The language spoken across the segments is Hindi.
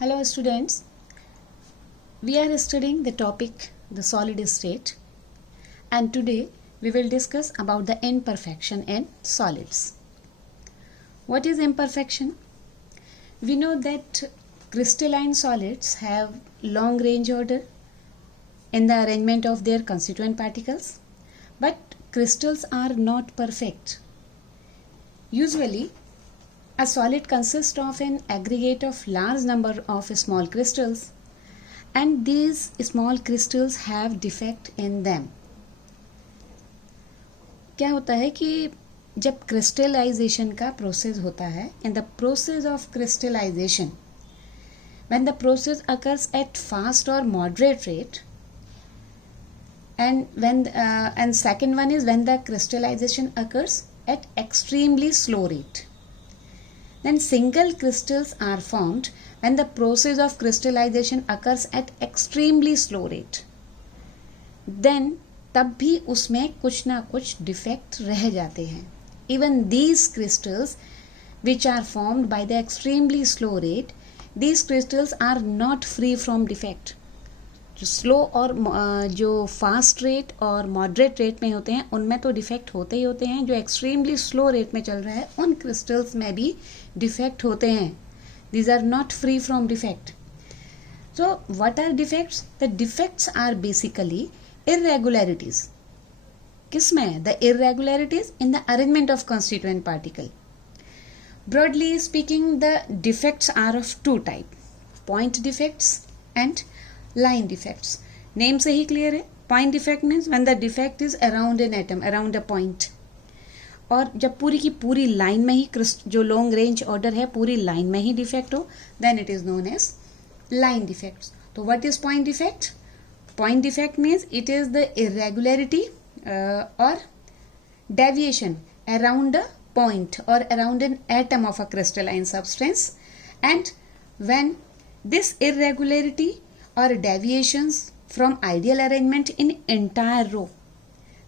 Hello students, we are studying the topic the solid state and today we will discuss about the imperfection in solids. What is imperfection? We know that crystalline solids have long range order in the arrangement of their constituent particles, but crystals are not perfect. Usually a solid consists of an aggregate of large number of small crystals and these small crystals have defect in them. क्या होता है कि जब crystallization का process होता है, in the process of crystallization, when the process occurs at fast or moderate rate, and second one is when the crystallization occurs at extremely slow rate. Then single crystals are formed when the process of crystallization occurs at extremely slow rate. Then तब भी उसमें कुछ ना कुछ defect रह जाते हैं. Even these crystals which are formed by the extremely slow rate, these crystals are not free from defect. जो स्लो और जो फास्ट रेट और मॉडरेट रेट में होते हैं उनमें तो डिफेक्ट होते ही होते हैं. जो एक्सट्रीमली स्लो रेट में चल रहा है उन क्रिस्टल्स में भी डिफेक्ट होते हैं. These are not free from defect. So what are defects? The defects are basically irregularities. किसमें? The irregularities in the arrangement of constituent particle. Broadly speaking the defects are of two type, point defects and line defects. Name से ही क्लियर है. Point defect means when the defect is around an atom, around a point. और जब पूरी की पूरी लाइन में ही जो लॉन्ग रेंज ऑर्डर है पूरी लाइन में ही डिफेक्ट हो, then it is known as line defects. तो what is point defect? Point defect means it is the irregularity और deviation around a point or around an atom of a crystalline substance, and when this irregularity or deviations from ideal arrangement in entire row,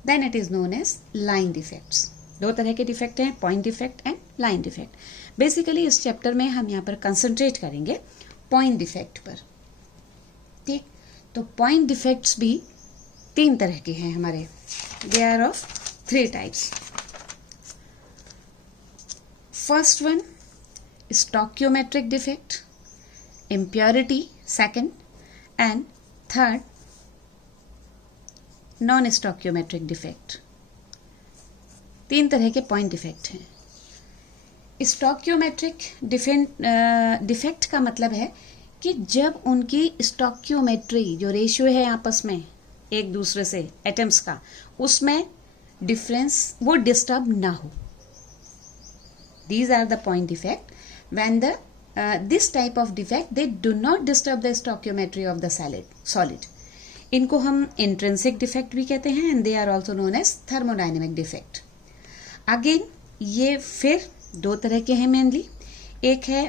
then it is known as line defects. दो तरह के डिफेक्ट हैं, point defect and line defect. Basically इस चैप्टर में हम यहाँ पर कंसंट्रेट करेंगे पॉइंट डिफेक्ट पर. ठीक, तो पॉइंट डिफेक्ट्स भी तीन तरह के हैं हमारे. They are of 3 types. First one stoichiometric defect, impurity second, and third non stoichiometric defect. 3 तरह के पॉइंट डिफेक्ट हैं. स्टोकियोमेट्रिक डिफेक्ट का मतलब है कि जब उनकी स्टोकियोमेट्री जो रेशियो है आपस में एक दूसरे से एटम्स का, उसमें डिफरेंस वो डिस्टर्ब ना हो. These are the point defect. When the this type of defect, they do not disturb the stoichiometry of the solid. इनको हम intrinsic defect भी कहते हैं and they are also known as thermodynamic defect. Again ये फिर 2 तरह के हैं mainly. एक है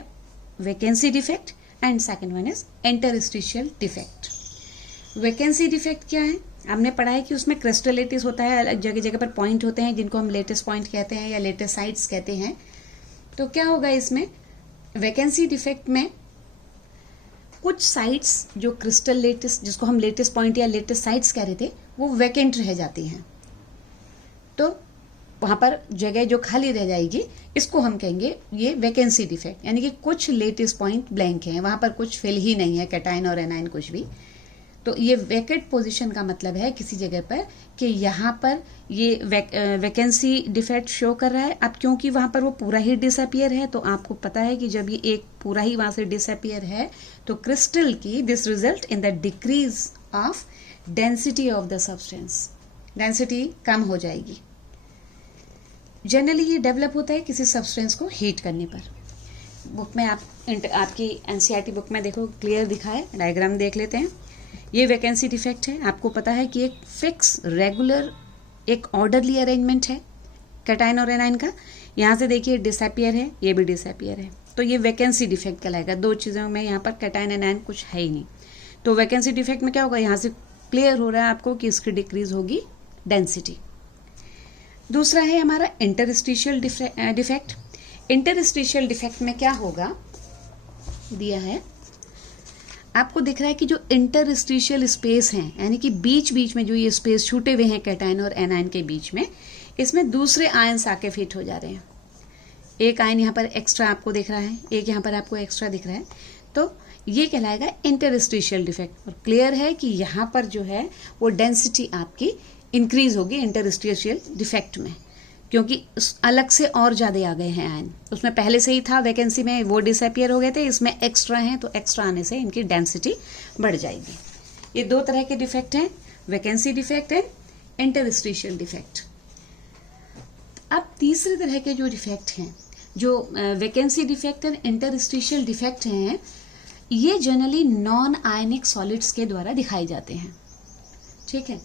vacancy defect and second one is interstitial defect. Vacancy defect क्या है? हमने पढ़ा है कि उसमें crystallitis होता है, जगह जगह पर पॉइंट होते हैं जिनको हम लेटेस्ट पॉइंट कहते हैं या लेटेस्ट साइट्स कहते हैं. तो क्या होगा इसमें? वैकेंसी डिफेक्ट में कुछ साइट्स जो क्रिस्टल लेटेस्ट, जिसको हम लेटेस्ट पॉइंट या लेटेस्ट साइट्स कह रहे थे, वो वैकेंट रह जाती हैं. तो वहाँ पर जगह जो खाली रह जाएगी इसको हम कहेंगे ये वैकेंसी डिफेक्ट. यानी कि कुछ लेटेस्ट पॉइंट ब्लैंक हैं, वहाँ पर कुछ फिल ही नहीं है, कैटायन और एनायन कुछ भी. तो ये वैकेंट पोजीशन का मतलब है किसी जगह पर कि यहाँ पर ये वैकेंसी डिफेक्ट शो कर रहा है. अब क्योंकि वहाँ पर वो पूरा ही डिसअपियर है, तो आपको पता है कि जब ये एक पूरा ही वहाँ से डिसअपियर है तो क्रिस्टल की this result in the decrease of density of the substance. Density कम हो जाएगी. जनरली ये डेवलप होता है किसी सब्सटेंस को हीट करने पर. बुक में आपकी एनसीईआरटी बुक में देखो क्लियर दिखा है, डायग्राम देख लेते हैं. ये वैकेंसी डिफेक्ट है. आपको पता है कि एक फिक्स रेगुलर एक ऑर्डरली अरेंजमेंट है कैटायन और एनायन का. यहाँ से देखिए डिसअपियर है, ये भी डिसअपियर है, तो ये वैकेंसी डिफेक्ट कहलाएगा. 2 चीज़ों में यहाँ पर कैटायन एनायन कुछ है ही नहीं. तो वैकेंसी डिफेक्ट में क्या होगा? यहाँ से क्लियर हो रहा है आपको कि इसकी डिक्रीज होगी डेंसिटी. दूसरा है हमारा इंटरस्टिशियल डिफेक्ट. इंटरस्टिशियल डिफेक्ट में क्या होगा, दिया है आपको दिख रहा है कि जो इंटरस्टिशियल स्पेस हैं, यानी कि बीच बीच में जो ये स्पेस छूटे हुए हैं कैटायन और एनायन के बीच में, इसमें दूसरे आयंस आके फिट हो जा रहे हैं। एक आयन यहाँ पर एक्स्ट्रा आपको दिख रहा है, एक यहाँ पर आपको एक्स्ट्रा दिख रहा है, तो ये कहलाएगा इंटरस्टिशियल डिफेक्ट। और क्लियर है कि यहाँ पर जो है वो डेंसिटी आपकी इंक्रीज होगी इंटरस्टिशियल डिफेक्ट में, क्योंकि अलग से और ज़्यादा आ गए हैं आयन। उसमें पहले से ही था वैकेंसी में, वो डिसअपियर हो गए थे, इसमें एक्स्ट्रा हैं तो एक्स्ट्रा आने से इनकी डेंसिटी बढ़ जाएगी। ये दो तरह के डिफेक्ट हैं, vacancy defect and interstitial defect. अब तीसरे तरह के जो डिफेक्ट हैं, जो vacancy defect and interstitial defect हैं, ये जनरली नॉन आयनिक सॉलिड्स के द्वारा दिखाए जाते हैं। ठीक है,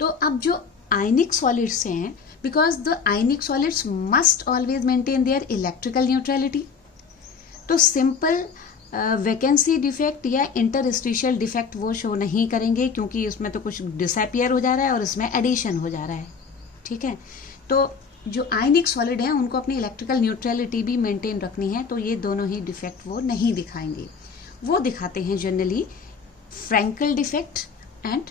तो अब जो आयनिक सॉलिड्स हैं, because the ionic solids must always maintain their electrical neutrality, तो सिंपल वैकेंसी डिफेक्ट या इंटरस्टिशियल डिफेक्ट वो शो नहीं करेंगे, क्योंकि उसमें तो कुछ डिसअपियर हो जा रहा है और इसमें एडिशन हो जा रहा है। ठीक है, तो जो आयनिक सॉलिड है उनको अपनी इलेक्ट्रिकल न्यूट्रलिटी भी मेंटेन रखनी है, तो ये दोनों ही डिफेक्ट वो नहीं दिखाएंगे। वो दिखाते हैं generally Frenkel defect and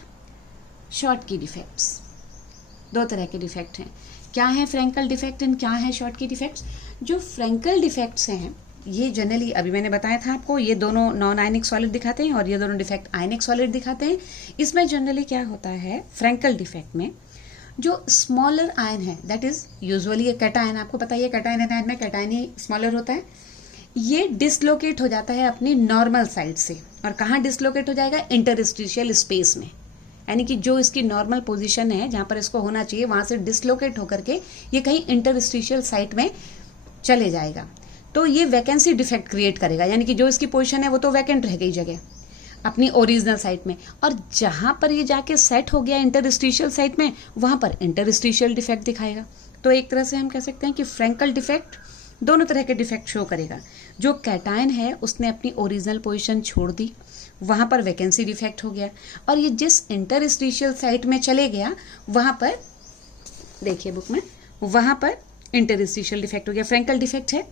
Schottky defects. दो तरह के डिफेक्ट हैं। क्या है फ्रैंकल डिफेक्ट एंड क्या है शॉर्टकी डिफेक्ट्स? जो फ्रैंकल डिफेक्ट्स हैं ये जनरली, अभी मैंने बताया था आपको, ये दोनों नॉन आयनिक सॉलिड दिखाते हैं और ये दोनों डिफेक्ट आयनिक सॉलिड दिखाते हैं। इसमें जनरली क्या होता है, फ्रैंकल डिफेक्ट में जो स्मॉलर आयन है, दैट इज यूजुअली कैटायन, आपको पता ही है कैटायन एनायन में कैटायन ही स्मॉलर होता है, ये डिसलोकेट हो जाता है अपनी नॉर्मल साइड से। और कहाँ डिसलोकेट हो जाएगा? इंटरस्टिशियल स्पेस में, यानी कि जो इसकी नॉर्मल पोजीशन है जहां पर इसको होना चाहिए वहां से डिसलोकेट होकर के ये कहीं इंटरस्टिशियल साइट में चले जाएगा। तो ये वैकेंसी डिफेक्ट क्रिएट करेगा, यानी कि जो इसकी पोजीशन है वो तो वैकेंट रह गई जगह अपनी ओरिजिनल साइट में, और जहां पर ये जाके सेट हो गया इंटरस्टिशियल साइट में, वहां पर इंटरस्टिशियल डिफेक्ट दिखाएगा। तो एक तरह से हम कह सकते हैं कि फ्रैंकल डिफेक्ट दोनों तरह के डिफेक्ट शो करेगा। जो कैटायन है उसने अपनी ओरिजिनल पोजीशन छोड़ दी, वहां पर वैकेंसी डिफेक्ट हो गया, और ये जिस इंटरस्टिशियल साइट में चले गया वहां पर, देखिए बुक में, वहां पर इंटरस्टिशियल डिफेक्ट हो गया, फ्रैंकल डिफेक्ट है।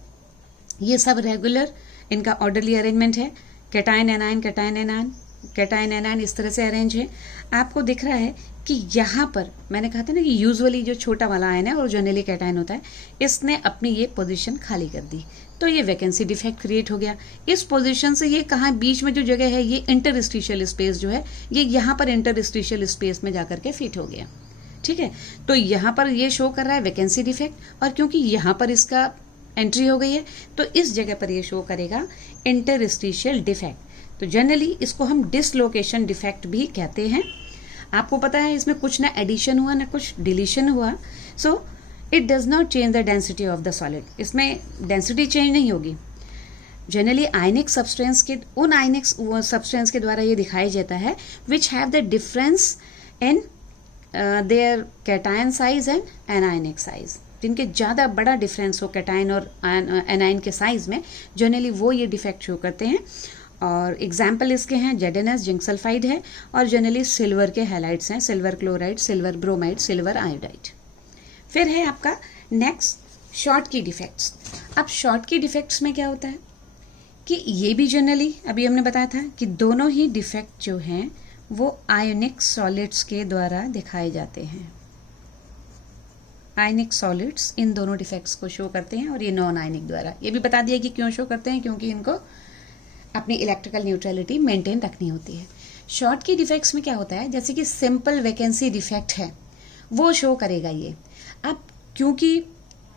ये सब रेगुलर इनका ऑर्डरली अरेंजमेंट है, cation anion cation anion cation anion इस तरह से अरेंज है। आपको दिख रहा है कि यहाँ पर मैंने कहा था ना कि यूजुअली जो छोटा वाला आयन है और जनरली कैटायन होता है, इसने अपनी ये पोजीशन खाली कर दी, तो ये वैकेंसी डिफेक्ट क्रिएट हो गया। इस पोजीशन से ये कहाँ, बीच में जो जगह है ये इंटरस्टिशियल स्पेस जो है, ये यहाँ पर इंटरस्टिशियल स्पेस में जाकर के फिट हो गया। ठीक है, तो यहाँ पर ये शो कर रहा है वैकेंसी डिफेक्ट, और क्योंकि यहाँ पर इसका एंट्री हो गई है तो इस जगह पर ये शो करेगा इंटरस्टिशियल डिफेक्ट। तो जनरली इसको हम डिसलोकेशन डिफेक्ट भी कहते हैं। आपको पता है इसमें कुछ ना एडिशन हुआ ना कुछ डिलीशन हुआ, so it does not change the density of the solid, इसमें डेंसिटी चेंज नहीं होगी। जनरली आयनिक सब्सटेंस के, उन आयनिक सब्सटेंस के द्वारा ये दिखाया जाता है which have the difference in their cation size and anionic size, जिनके ज़्यादा बड़ा डिफरेंस हो कैटायन और एनायन के साइज में, जनरली वो ये डिफेक्ट शो करते हैं। और एग्जाम्पल इसके हैं ZnS जिंक सल्फाइड है, और जनरली सिल्वर के हैलाइड्स हैं, silver chloride, silver bromide, silver iodide. फिर है आपका नेक्स्ट शॉर्ट की डिफेक्ट्स। अब शॉर्ट की डिफेक्ट्स में क्या होता है कि ये भी जनरली अभी हमने बताया था कि दोनों ही डिफेक्ट जो हैं वो आयोनिक सॉलिड्स के द्वारा दिखाए जाते हैं। आयनिक सॉलिड्स इन दोनों डिफेक्ट्स को शो करते हैं, और ये नॉन आयनिक द्वारा। ये भी बता दिया कि क्यों शो करते हैं, क्योंकि इनको अपनी इलेक्ट्रिकल न्यूट्रलिटी मेंटेन रखनी होती है। शॉर्ट की डिफेक्ट्स में क्या होता है, जैसे कि सिंपल वैकेंसी डिफेक्ट है वो शो करेगा ये। अब क्योंकि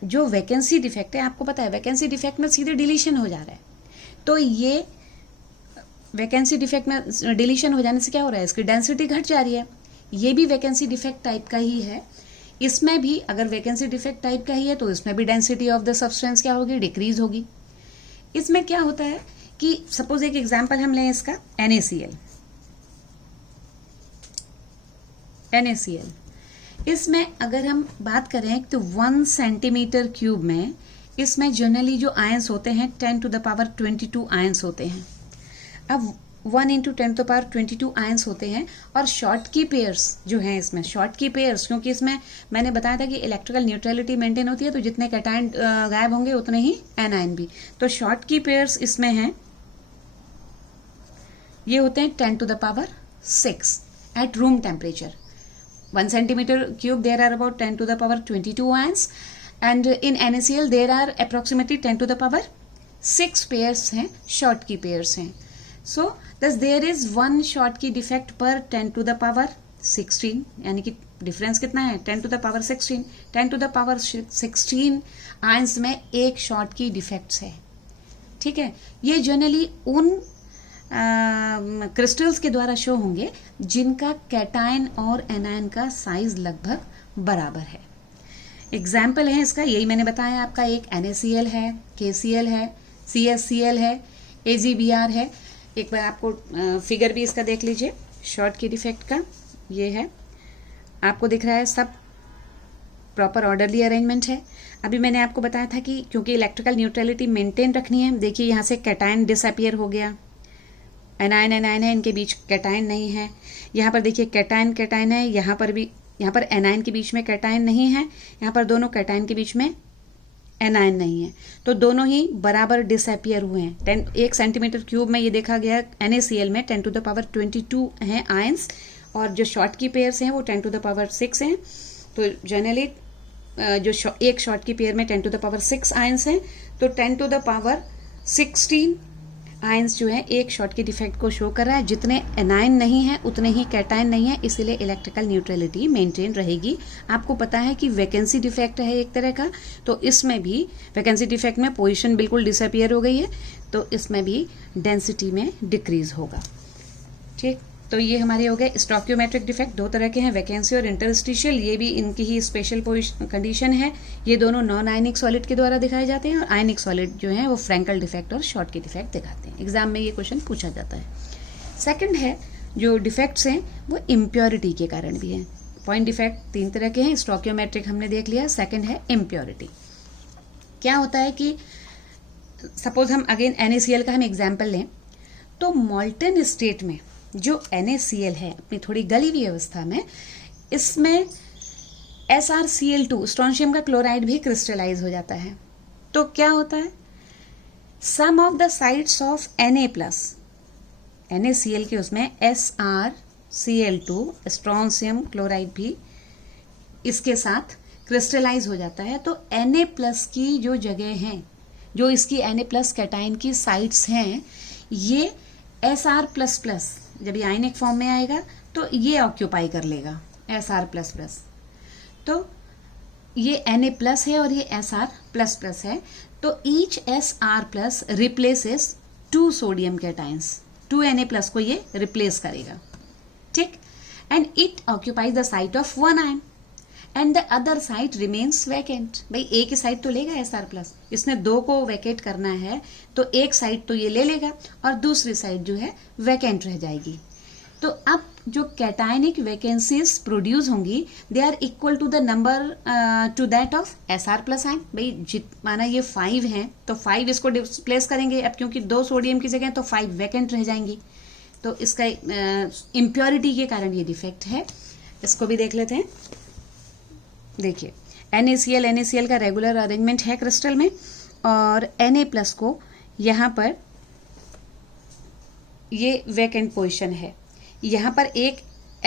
जो वैकेंसी डिफेक्ट है, आपको पता है वैकेंसी डिफेक्ट में सीधे डिलीशन हो जा रहा है, तो ये वैकेंसी डिफेक्ट में डिलीशन हो जाने से क्या हो रहा है, इसकी डेंसिटी घट जा रही है। ये भी वैकेंसी डिफेक्ट टाइप का ही है। इसमें भी अगर वैकेंसी डिफेक्ट टाइप का ही है तो इसमें भी डेंसिटी ऑफ द सब्सटेंस क्या होगी, डिक्रीज होगी। इसमें क्या होता है कि सपोज एक एग्जांपल हम लें इसका, NaCl। इसमें अगर हम बात करें तो 1 सेंटीमीटर क्यूब में इसमें जनरली जो आयंस होते हैं 10 to the power 22 आयंस होते हैं। अब 1 into 10 to the power 22 ions होते हैं, और शॉर्ट की पेयर्स जो हैं इसमें, शॉर्ट की पेयर्स, क्योंकि इसमें मैंने बताया था कि इलेक्ट्रिकल न्यूट्रलिटी मेंटेन होती है, तो जितने कैटायन गायब होंगे उतने ही एनायन भी। तो शॉर्ट की पेयर्स इसमें हैं ये होते हैं 10 to the power 6 at room temperature. 1 centimeter cube there are about 10 to the power 22 ions, and in NaCl there are approximately 10 to the power 6 pairs हैं, short की pairs हैं. So thus there is one short की defect per 10 to the power 16, यानी कि डिफरेंस कितना है 10 to the power 16. 10 to the power 16 ions में एक शॉर्ट की डिफेक्ट्स है. ठीक है, ये जनरली उन क्रिस्टल्स के द्वारा शो होंगे जिनका कैटायन और एनायन का साइज लगभग बराबर है. एग्जाम्पल है इसका, यही मैंने बताया आपका, एक NaCl है, KCl है, CSCl है, AgBr है. एक बार आपको फिगर भी इसका देख लीजिए शॉर्ट की डिफेक्ट का. ये है, आपको दिख रहा है, सब प्रॉपर ऑर्डरली अरेंजमेंट है. अभी मैंने आपको बताया था कि क्योंकि इलेक्ट्रिकल न्यूट्रलिटी मेंटेन रखनी है, देखिए यहाँ से कैटायन डिसअपियर हो गया, एनायन है, इनके बीच कैटायन नहीं है. यहाँ पर देखिए कैटायन है, यहाँ पर भी, यहाँ पर एनायन के बीच में कैटायन नहीं है, यहाँ पर दोनों कैटायन के बीच में एनायन नहीं है, तो दोनों ही बराबर डिसअपियर हुए हैं. 1 सेंटीमीटर क्यूब में ये देखा गया NaCl में 10 to the power 22 हैं आयंस, और जो शॉर्ट की पेयर्स हैं वो 10 to the power 6 हैं. तो जनरली जो एक शॉर्ट की पेयर में 10 to the power 6 आयंस हैं, तो 10 to the power 16 आयंस जो है एक शॉर्ट की डिफेक्ट को शो कर रहा है. जितने एनायन नहीं है उतने ही कैटायन नहीं है, इसीलिए इलेक्ट्रिकल न्यूट्रलिटी मेंटेन रहेगी. आपको पता है कि वैकेंसी डिफेक्ट है एक तरह का, तो इसमें भी वैकेंसी डिफेक्ट में पोजीशन बिल्कुल डिसअपियर हो गई है, तो इसमें भी डेंसिटी में डिक्रीज होगा. ठीक, तो ये हमारे हो गए स्टोकियोमेट्रिक डिफेक्ट. 2 तरह के हैं, वैकेंसी और इंटरस्टिशियल. ये भी इनकी ही स्पेशल कंडीशन है. ये दोनों नॉन आयनिक सॉलिड के द्वारा दिखाए जाते हैं, और आयनिक सॉलिड जो है वो फ्रैंकल डिफेक्ट और शॉर्ट की डिफेक्ट दिखाते हैं. एग्जाम में ये क्वेश्चन पूछा जाता है. सेकंड है, जो डिफेक्ट्स हैं वो इम्प्योरिटी के कारण भी हैं. पॉइंट डिफेक्ट 3 तरह के हैं, स्टोकियोमेट्रिक हमने देख लिया. सेकंड है इम्प्योरिटी. क्या होता है कि सपोज हम अगेन NaCl का हम एग्जाम्पल लें, तो मॉल्टन स्टेट में जो NaCl है अपनी थोड़ी गली हुई अवस्था में, इसमें SrCl2 स्ट्रोंशियम का क्लोराइड भी क्रिस्टलाइज हो जाता है. तो क्या होता है, some of the sides of NaCl के उसमें SrCl2 स्ट्रोंशियम क्लोराइड भी इसके साथ क्रिस्टलाइज हो जाता है. तो Na+ की जो जगह हैं, जो इसकी Na+ कैटायन की साइड्स हैं, ये Sr++ जब ये आयनिक फॉर्म में आएगा तो ये ऑक्यूपाई कर लेगा Sr++. तो ये Na+ है और ये Sr++ है, तो each Sr+ replaces 2 sodium cations. 2 Na+ को ये रिप्लेस करेगा. ठीक, and it occupies the site of 1 ion and the other site remains vacant. भाई एक ही साइड तो लेगा Sr+, इसने 2 को वैकेट करना है, तो एक साइड तो ये ले लेगा और दूसरी साइड जो है वैकेंट रह जाएगी. तो अब जो कैटायनिक वैकेंसीज प्रोड्यूस होंगी, they are equal to the number to that of Sr+ ion. भाई माना ये 5 हैं, तो 5 इसको डिस्प्लेस करेंगे. अब क्योंकि 2 सोडियम की जगह तो 5 वैकेंट रह जाएंगी, तो इसका इम्प्योरिटी के कारण ये डिफेक्ट है. इसको भी देख लेते हैं. देखिए NaCl का रेगुलर अरेंजमेंट है क्रिस्टल में, और Na+ को यहाँ पर ये वैकेंट पोजीशन है. यहाँ पर एक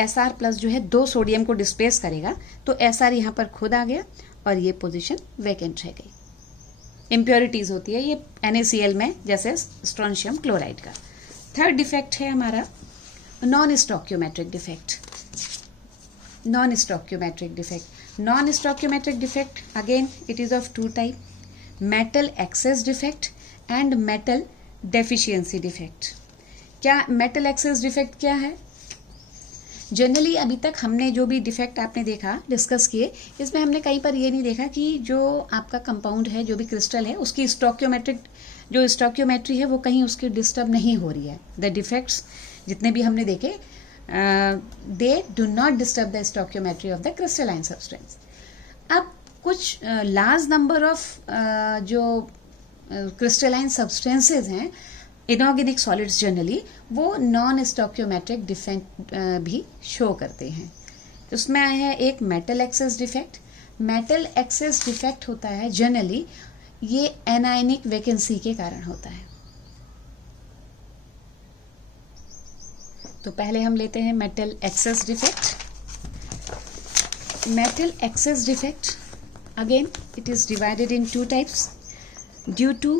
Sr+ जो है 2 सोडियम को डिस्प्लेस करेगा, तो Sr यहाँ पर खुद आ गया और ये पोजीशन वैकेंट रह गई. इम्प्योरिटीज होती है ये NaCl में, जैसे स्ट्रोंशियम क्लोराइड का. थर्ड डिफेक्ट है हमारा non stoichiometric defect. Non stoichiometric defect again it is of 2 type, metal excess defect and metal deficiency defect. क्या मेटल एक्सेस डिफेक्ट क्या है? जनरली अभी तक हमने जो भी डिफेक्ट आपने देखा, डिस्कस किए, इसमें हमने कहीं पर ये नहीं देखा कि जो आपका कंपाउंड है, जो भी क्रिस्टल है, उसकी स्टोकियोमेट्री है वो कहीं उसकी डिस्टर्ब नहीं हो रही है. द डिफेक्ट्स जितने भी हमने देखे, they do not disturb the stoichiometry of the crystalline substance. अब कुछ लार्ज नंबर ऑफ जो क्रिस्टलाइन सब्सटेंसेज हैं, इनऑर्गेनिक सॉलिड्स जनरली, वो नॉन स्टोकियोमेट्रिक डिफेक्ट भी शो करते हैं. उसमें आया है एक metal excess defect. Metal excess defect होता है जनरली, ये एनायनिक वैकेंसी के कारण होता है. तो पहले हम लेते हैं metal excess defect. Metal excess defect, again it is divided in two types, due to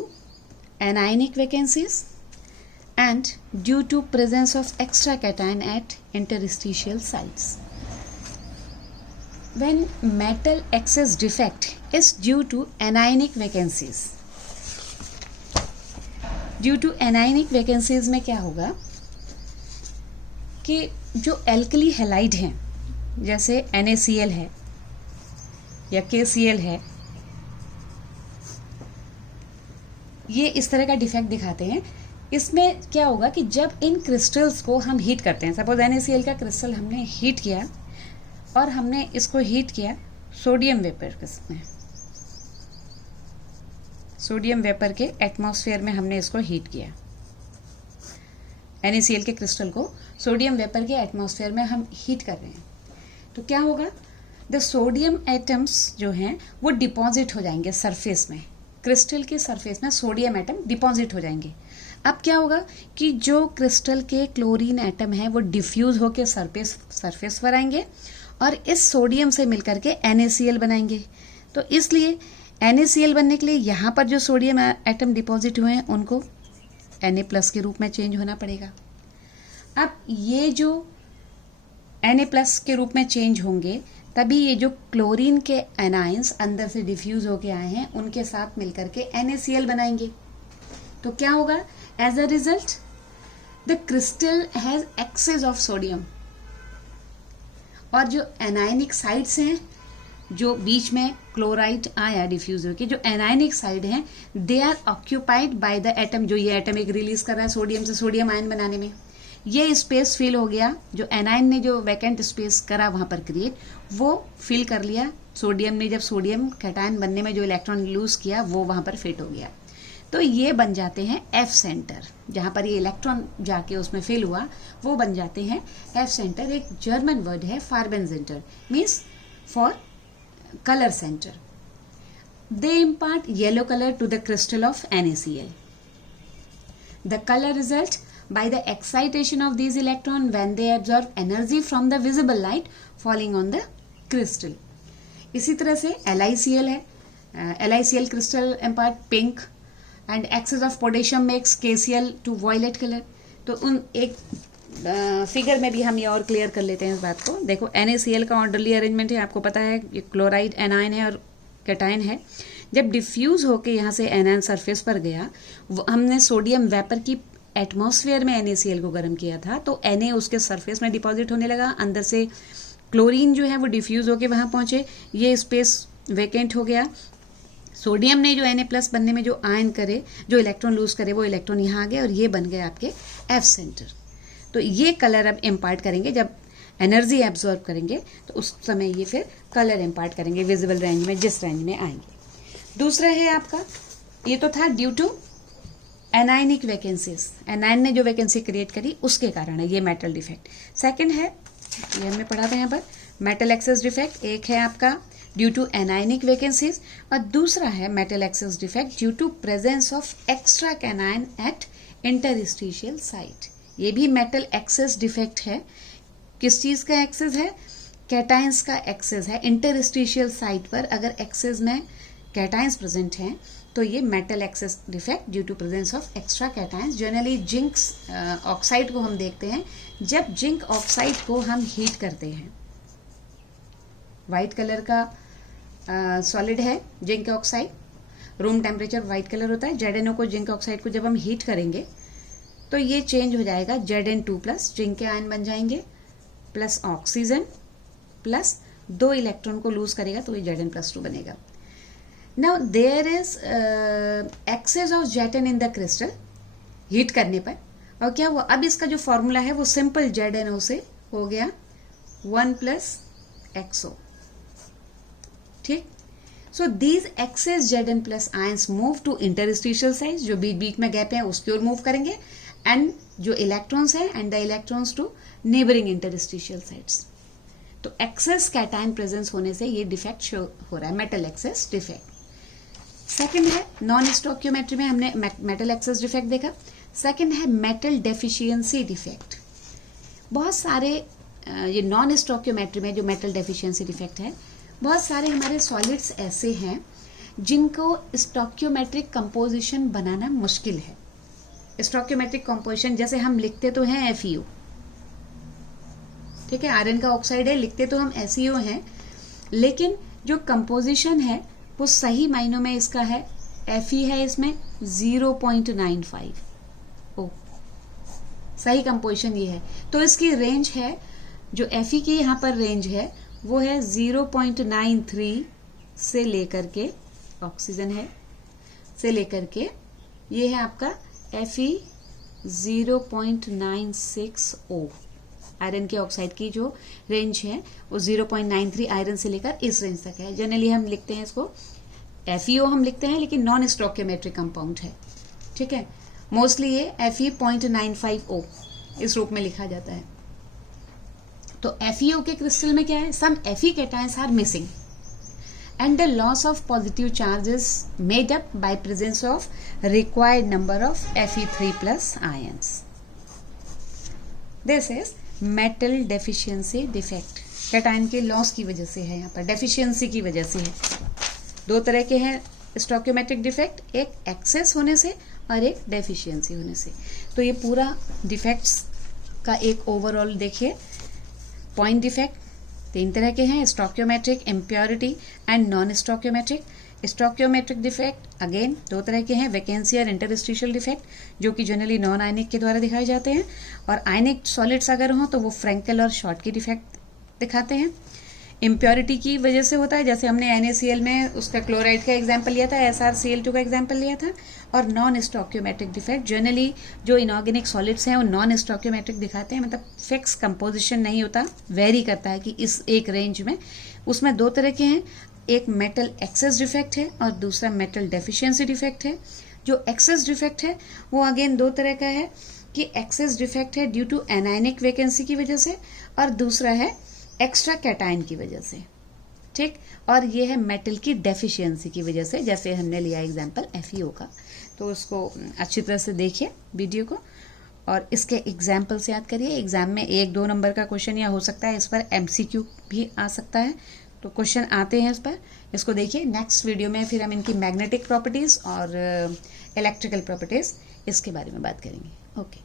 anionic vacancies and due to presence of extra cation at interstitial sites. When metal excess defect is due to anionic vacancies, due to anionic vacancies में क्या होगा कि जो एल्कली हैलाइड हैं जैसे NaCl है या KCl है, ये इस तरह का डिफेक्ट दिखाते हैं. इसमें क्या होगा कि जब इन क्रिस्टल्स को हम हीट करते हैं, सपोज NaCl का क्रिस्टल हमने हीट किया और हमने इसको हीट किया सोडियम वेपर में, सोडियम वेपर के एटमॉस्फेयर में हमने इसको हीट किया. NaCl के क्रिस्टल को सोडियम वेपर के एटमॉस्फेयर में हम हीट कर रहे हैं. तो क्या होगा, द सोडियम एटम्स जो हैं वो डिपॉजिट हो जाएंगे सरफेस में, क्रिस्टल के सरफेस में सोडियम एटम डिपॉजिट हो जाएंगे. अब क्या होगा कि जो क्रिस्टल के क्लोरीन एटम है वो डिफ्यूज होकर सरफेस पर आएंगे और इस सोडियम से मिलकर के NaCl बनाएंगे. तो इसलिए NaCl बनने के लिए यहाँ पर जो सोडियम एटम डिपॉजिट हुए हैं उनको Na+ के रूप में चेंज होना पड़ेगा. अब ये जो Na+ के रूप में चेंज होंगे तभी ये जो क्लोरीन के एनाइंस अंदर से डिफ्यूज होके आए हैं उनके साथ मिलकर के NaCl बनाएंगे. तो क्या होगा, as a result the crystal has excess of sodium, और जो एनायनिक साइड्स हैं जो बीच में क्लोराइड आया डिफ्यूज होके, जो एनायनिक साइड हैं they are occupied by the atom. जो ये एटम एक रिलीज कर रहा है सोडियम से सोडियम आयन बनाने में, ये स्पेस फिल हो गया. जो एनायन ने जो वैकेंट स्पेस करा वहां पर क्रिएट, वो फिल कर लिया सोडियम ने. जब सोडियम कैटायन बनने में जो इलेक्ट्रॉन लूज किया वो वहां पर फिट हो गया. तो ये बन जाते हैं F सेंटर. जहां पर ये इलेक्ट्रॉन जाके उसमें फिल हुआ वो बन जाते हैं F सेंटर. एक जर्मन वर्ड है फार्बेनसेंटर, means for colour centre. They impart yellow colour to the crystal of NaCl. The colour result by the excitation of these electrons when they absorb energy from the visible light falling on the crystal. इसी तरह से LiCl है, LiCl crystal impart pink and excess of potassium makes KCl to violet color. तो उन एक फिगर में भी हम ये और क्लियर कर लेते हैं इस बात को. देखो NaCl का ऑर्डरली अरेंजमेंट है, आपको पता है ये क्लोराइड एनायन है और कैटायन है. जब डिफ्यूज होके यहाँ से एनायन सरफेस पर गया, हमने सोडियम वेपर की एटमॉस्फेयर में NaCl को गर्म किया था तो Na उसके सरफेस में डिपॉजिट होने लगा. अंदर से क्लोरीन जो है वो डिफ्यूज होके वहां पहुंचे, ये स्पेस वेकेंट हो गया. सोडियम ने जो Na+ बनने में जो आयन करे, जो इलेक्ट्रॉन लूज करे, वो इलेक्ट्रॉन यहाँ आ गए और ये बन गए आपके F सेंटर. तो ये कलर अब इम्पार्ट करेंगे, जब एनर्जी एब्जॉर्ब करेंगे तो उस समय ये फिर कलर इम्पार्ट करेंगे विजिबल रेंज में, जिस रेंज में आएंगे. दूसरा है आपका, ये तो था due to anionic vacancies, anion ने जो वैकेंसी क्रिएट करी उसके कारण है ये मेटल डिफेक्ट. सेकंड है, ये हमने पढ़ा था यहाँ पर, मेटल एक्सेस डिफेक्ट. एक है आपका ड्यू टू एनायनिक वैकेंसीज और दूसरा है metal excess defect due to presence of extra cation at interstitial site. ये भी मेटल एक्सेस डिफेक्ट है. किस चीज का एक्सेस है? कैटायंस का एक्सेस है. इंटरस्टिशियल साइट पर अगर एक्सेस में कैटायंस प्रेजेंट हैं तो ये metal excess defect due to presence of extra cations. Generally zinc oxide को हम देखते हैं, जब जिंक ऑक्साइड को हम हीट करते हैं, वाइट कलर का सॉलिड है zinc oxide, room temperature white colour होता है. ZnO को जिंक ऑक्साइड को जब हम हीट करेंगे तो ये चेंज हो जाएगा Zn2+, जिंक के आयन बन जाएंगे, प्लस ऑक्सीजन प्लस 2 इलेक्ट्रॉन को लूज करेगा तो ये Zn+2 बनेगा. Now there is excess of Zn in the crystal heat करने पर, और क्या हुआ, अब इसका जो फॉर्मूला है वो सिंपल ZnO से हो गया 1+XO. ठीक. So these excess Zn+ ions move to interstitial size, जो बीच बीच में गैप है उसकी ओर मूव करेंगे, एंड जो इलेक्ट्रॉन्स है and the electrons to neighbouring interstitial sites. तो एक्सेस कैटायन प्रेजेंस होने से ये डिफेक्ट शो हो रहा है, मेटल एक्सेस डिफेक्ट. सेकंड है, नॉन स्टोक्योमेट्री में हमने मेटल एक्सेस डिफेक्ट देखा. सेकंड है मेटल डेफिशिएंसी डिफेक्ट. बहुत सारे ये नॉन स्टोइकियोमेट्री में जो मेटल डेफिशिएंसी डिफेक्ट है, बहुत सारे हमारे सॉलिड्स ऐसे हैं जिनको स्टोइकियोमेट्रिक कंपोजिशन बनाना मुश्किल है। स्टोइकियोमेट्रिक कंपोजिशन जैसे हम लिखते तो हैं FeO, ठीक है, आयरन का ऑक्साइड है, लिखते तो हम SeO हैं, लेकिन जो कंपोजिशन है वो सही मायनों में इसका है Fe है इसमें 0.95। ओ, सही कंपोजिशन ये है। तो इसकी रेंज है, जो Fe की यहाँ पर रेंज है वो है 0.93 से लेकर के, ऑक्सीजन है, से लेकर के ये है आपका Fe 0.96O। आयरन के ऑक्साइड की जो रेंज है वो 0.93 आयरन से लेकर इस रेंज तक है। जनरली हम लिखते हैं इसको FeO हम लिखते हैं, लेकिन नॉन स्टोइकियोमेट्रिक कंपाउंड है, ठीक है। मोस्टली ये Fe 0.95O इस रूप में लिखा जाता है। तो FeO के क्रिस्टल में क्या है, some Fe cations are missing and the loss of positive charge is made up by presence of required number of Fe3 plus ions. This is metal deficiency defect. Cation के लॉस की वजह से है, यहाँ पर डेफिशिएंसी की वजह से है। दो तरह के हैं स्टोइकियोमेट्रिक डिफेक्ट, एक एक्सेस होने से और एक डेफिशिएंसी होने से। तो ये पूरा डिफेक्ट्स का एक ओवरऑल देखिए। पॉइंट डिफेक्ट 3 तरह के हैं, stoichiometric, impurity and non stoichiometric. Stoichiometric defect again 2 तरह के हैं, वैकेंसी और इंटरस्टिशियल डिफेक्ट, जो कि जनरली नॉन आयनिक के द्वारा दिखाए जाते हैं, और आयनिक सॉलिड्स अगर हों तो वो फ्रैंकेल और शॉर्ट की डिफेक्ट दिखाते हैं। इम्प्योरिटी की वजह से होता है, जैसे हमने NaCl में उसका क्लोराइड का एग्जाम्पल लिया था, SrCl2 का एग्जाम्पल लिया था। और नॉन स्टोइकियोमेट्रिक डिफेक्ट जनरली जो इनऑर्गेनिक सॉलिड्स हैं वो नॉन स्टोइकियोमेट्रिक दिखाते हैं, मतलब फिक्स कंपोजिशन नहीं होता, वेरी करता है कि इस एक रेंज में। उसमें 2 तरह के हैं, एक मेटल एक्सेस डिफेक्ट है और दूसरा मेटल डेफिशिएंसी डिफेक्ट है। जो एक्सेस डिफेक्ट है वो अगेन 2 तरह का है, कि एक्सेस डिफेक्ट है ड्यू टू एनायनिक वैकेंसी की वजह से, और दूसरा है एक्स्ट्रा कैटायन की वजह से, ठीक। और ये है मेटल की डेफिशिएंसी की वजह से, जैसे हमने लिया एग्जांपल FeO का। तो उसको अच्छी तरह से देखिए वीडियो को और इसके एग्जाम्पल से याद करिए। एग्जाम में 1-2 नंबर का क्वेश्चन या हो सकता है इस पर MCQ भी आ सकता है, तो क्वेश्चन आते हैं इस पर, इसको देखिए। नेक्स्ट वीडियो में फिर हम इनकी मैग्नेटिक प्रॉपर्टीज और इलेक्ट्रिकल प्रॉपर्टीज इसके बारे में बात करेंगे। ओके।